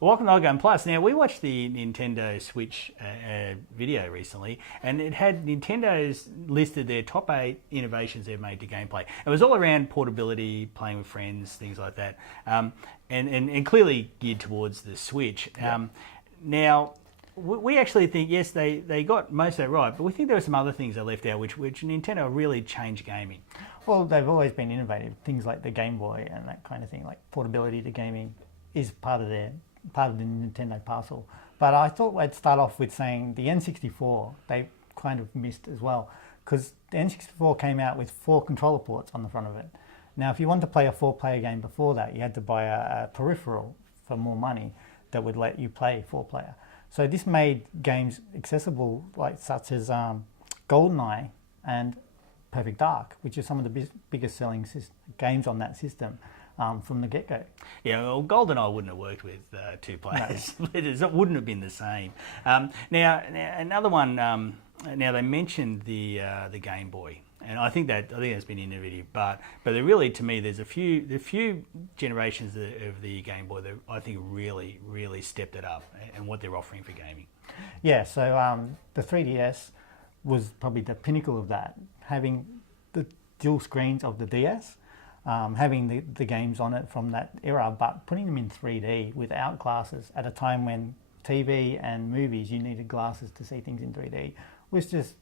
Why can I go and plus? Now, we watched the Nintendo Switch video recently, and it had Nintendo's listed their top 8 innovations they've made to gameplay. It was all around portability, playing with friends, things like that, and clearly geared towards the Switch. Now, we actually think, yes, they got most of that right, but we think there were some other things they left out which Nintendo really changed gaming. Well, they've always been innovative. Things like the Game Boy and that kind of thing, like portability to gaming, is part of the Nintendo parcel. But I thought I'd start off with saying the N64 they kind of missed as well, because the N64 came out with 4 controller ports on the front of it. Now, if you wanted to play a 4-player game before that, you had to buy a peripheral for more money that would let you play 4-player. So this made games accessible, like such as GoldenEye and Perfect Dark, which are some of the biggest selling games on that system from the get-go. Yeah, well, GoldenEye wouldn't have worked with 2 players. No. It wouldn't have been the same. Now, another one. Now they mentioned the Game Boy, and I think that's been innovative. But really, to me, there's a few generations of the Game Boy that I think really stepped it up and what they're offering for gaming. Yeah. So the 3DS was probably the pinnacle of that, having the dual screens of the DS. Having the games on it from that era, but putting them in 3D without glasses at a time when TV and movies you needed glasses to see things in 3D was just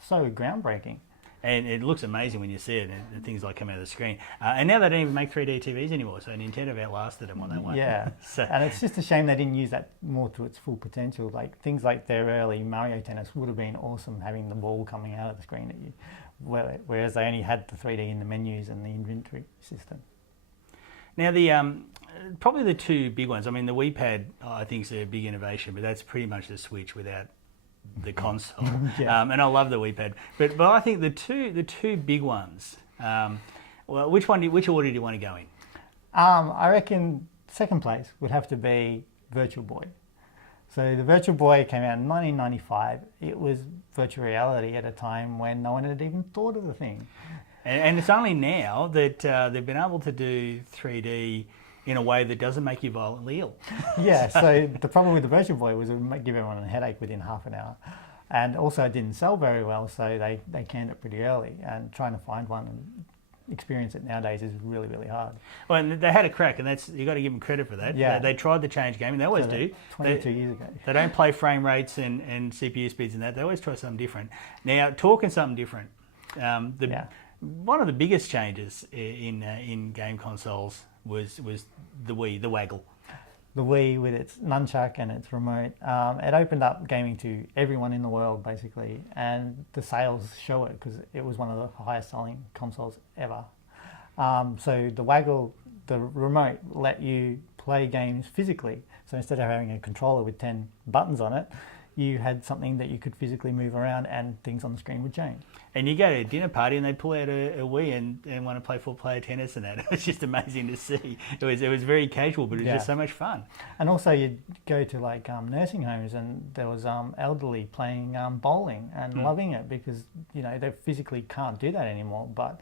so groundbreaking. And it looks amazing when you see it, and things like come out of the screen. And now they don't even make 3D TVs anymore, so Nintendo have outlasted them on that one. Yeah, and it's just a shame they didn't use that more to its full potential. Like things like their early Mario Tennis would have been awesome, having the ball coming out of the screen at you. Whereas they only had the 3D in the menus and the inventory system. Now, probably the 2 big ones. I mean, the Wii Pad, I think, is a big innovation, but that's pretty much the Switch without the console. Yeah. And I love the Wii Pad, but I think the two big ones. Well, which order do you want to go in? I reckon second place would have to be Virtual Boy. So the Virtual Boy came out in 1995. It was virtual reality at a time when no one had even thought of the thing. And it's only now that they've been able to do 3D in a way that doesn't make you violently ill. Yeah, so the problem with the Virtual Boy was it would give everyone a headache within half an hour. And also it didn't sell very well, so they canned it pretty early. And trying to find one and experience it nowadays is really hard. Well, and they had a crack, and you got to give them credit for that. Yeah. They tried to change gaming. They always do. 22 years ago. They don't play frame rates and CPU speeds and that. They always try something different. Now, talking something different, one of the biggest changes in game consoles was the Wii, the Waggle. The Wii with its nunchuck and its remote, it opened up gaming to everyone in the world basically, and the sales show it because it was one of the highest selling consoles ever. So the Waggle, the remote, let you play games physically. So instead of having a controller with 10 buttons on it, you had something that you could physically move around and things on the screen would change. And you go to a dinner party and they pull out a Wii and want to play 4-player tennis and that. It was just amazing to see. It was very casual, but it was just so much fun. And also you'd go to like nursing homes and there was elderly playing bowling and loving it because, you know, they physically can't do that anymore, but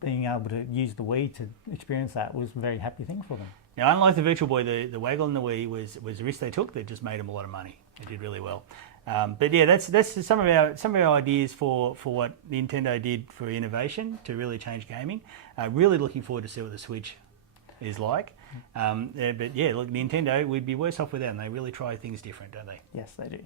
being able to use the Wii to experience that was a very happy thing for them. Now, unlike the Virtual Boy, the Waggle and the Wii was a risk they took that just made them a lot of money. They did really well. But yeah, that's some of our ideas for what Nintendo did for innovation to really change gaming. Really looking forward to see what the Switch is like. But yeah, look, Nintendo, we'd be worse off without them. They really try things different, don't they? Yes, they do.